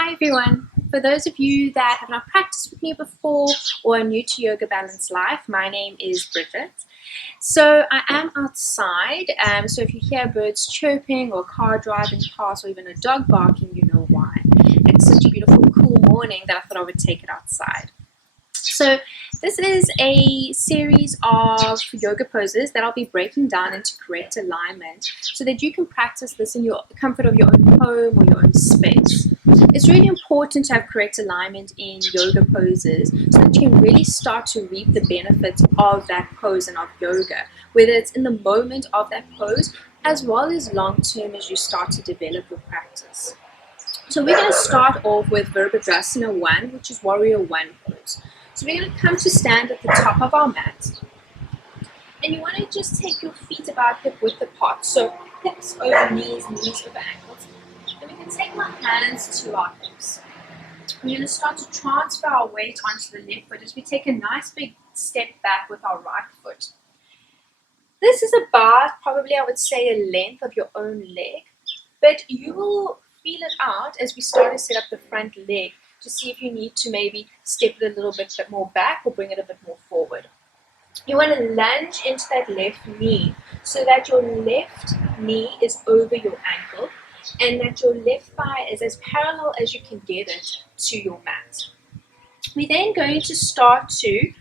Hi everyone. For those of you that have not practiced with me before or are new to Yoga Balance Life, my name is Bridget. So I am outside, so if you hear birds chirping or a car driving past or even a dog barking, you know why. It's such a beautiful, cool morning that I thought I would take it outside. So this is a series of yoga poses that I'll be breaking down into correct alignment so that you can practice this in your comfort of your own home or your own space. It's really important to have correct alignment in yoga poses so that you can really start to reap the benefits of that pose and of yoga, whether it's in the moment of that pose as well as long term as you start to develop your practice. So we're going to start off with Virabhadrasana I, which is Warrior One pose. So we're going to come to stand at the top of our mat. And you want to just take your feet about hip width apart. So hips over knees, knees over ankles. And we can take our hands to our hips. We're going to start to transfer our weight onto the left foot as we take a nice big step back with our right foot. This is about probably, I would say, a length of your own leg. But you will feel it out as we start to set up the front leg to see if you need to maybe step it a little bit more back or bring it a bit more forward. You want to lunge into that left knee so that your left knee is over your ankle and that your left thigh is as parallel as you can get it to your mat. We're then going to start to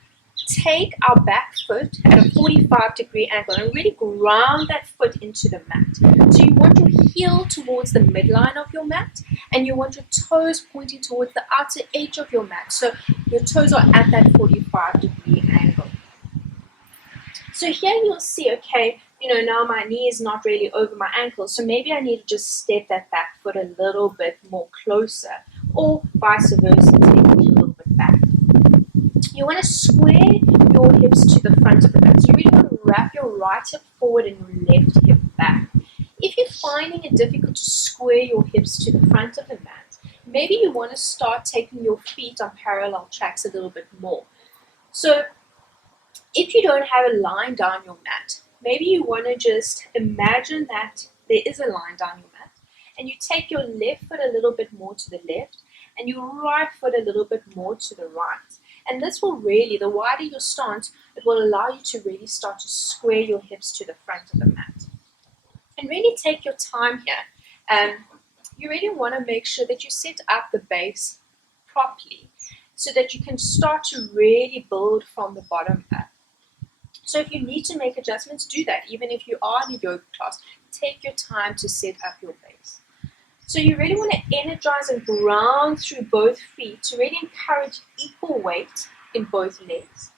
take our back foot at a 45-degree angle and really ground that foot into the mat. So you want your heel towards the midline of your mat and you want your toes pointing towards the outer edge of your mat. So your toes are at that 45-degree angle. So here you'll see, okay, now my knee is not really over my ankle, so maybe I need to just step that back foot a little bit more closer, or vice versa, take it a little bit back. You want to square your hips to the front of the mat. So you really want to wrap your right hip forward and your left hip back. If you're finding it difficult to square your hips to the front of the mat, maybe you want to start taking your feet on parallel tracks a little bit more. So if you don't have a line down your mat, maybe you want to just imagine that there is a line down your mat and you take your left foot a little bit more to the left and your right foot a little bit more to the right. And this will really, the wider your stance, it will allow you to really start to square your hips to the front of the mat. And really take your time here. You really want to make sure that you set up the base properly so that you can start to really build from the bottom up. So if you need to make adjustments, do that. Even if you are in a yoga class, take your time to set up your base. So you really want to energize and ground through both feet to really encourage equal weight in both legs.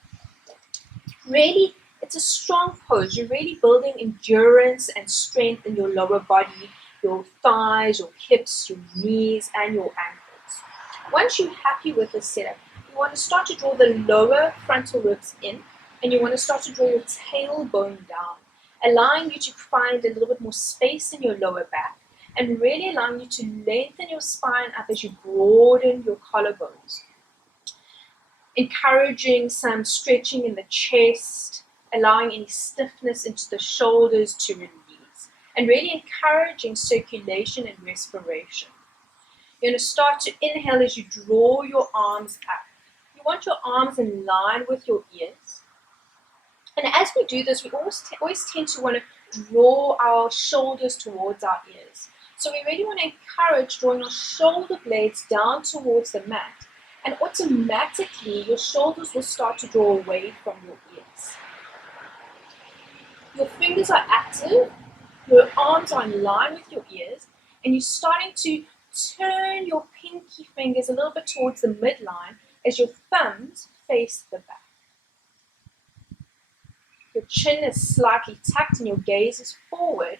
Really, it's a strong pose. You're really building endurance and strength in your lower body, your thighs, your hips, your knees, and your ankles. Once you're happy with this setup, you want to start to draw the lower frontal ribs in, and you want to start to draw your tailbone down, allowing you to find a little bit more space in your lower back and really allowing you to lengthen your spine up as you broaden your collarbones. Encouraging some stretching in the chest, allowing any stiffness into the shoulders to release, and really encouraging circulation and respiration. You're going to start to inhale as you draw your arms up. You want your arms in line with your ears. And as we do this, we always tend to want to draw our shoulders towards our ears. So we really want to encourage drawing our shoulder blades down towards the mat. And automatically, your shoulders will start to draw away from your ears. Your fingers are active, your arms are in line with your ears, and you're starting to turn your pinky fingers a little bit towards the midline as your thumbs face the back. Your chin is slightly tucked and your gaze is forward.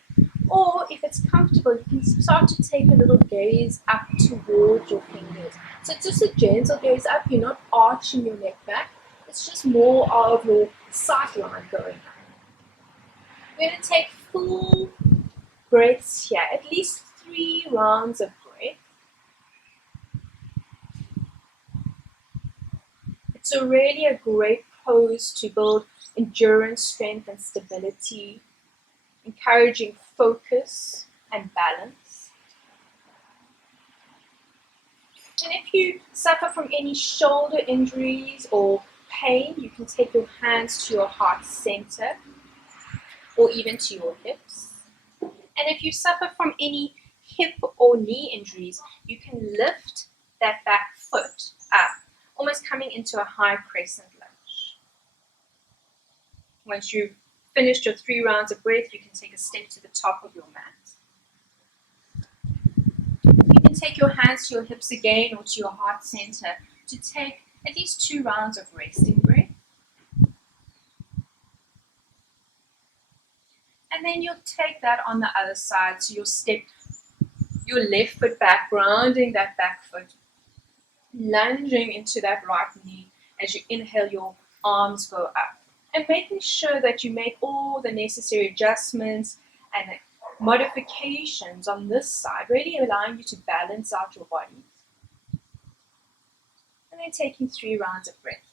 Or if it's comfortable, you can start to take a little gaze up towards your fingers. So it's just a gentle gaze up. You're not arching your neck back. It's just more of your sight line going up. We're going to take full breaths here, at least 3 rounds of breath. It's really a great pose to build endurance, strength, and stability, encouraging focus and balance. And if you suffer from any shoulder injuries or pain, you can take your hands to your heart center or even to your hips. And if you suffer from any hip or knee injuries, you can lift that back foot up, almost coming into a high crescent lunge. Once you've finished your 3 rounds of breath, you can take a step to the top of your mat. You can take your hands to your hips again or to your heart center to take at least 2 rounds of resting breath. And then you'll take that on the other side. So you'll step your left foot back, grounding that back foot, lunging into that right knee as you inhale, your arms go up. And making sure that you make all the necessary adjustments and modifications on this side, really allowing you to balance out your body. And then taking 3 rounds of breath.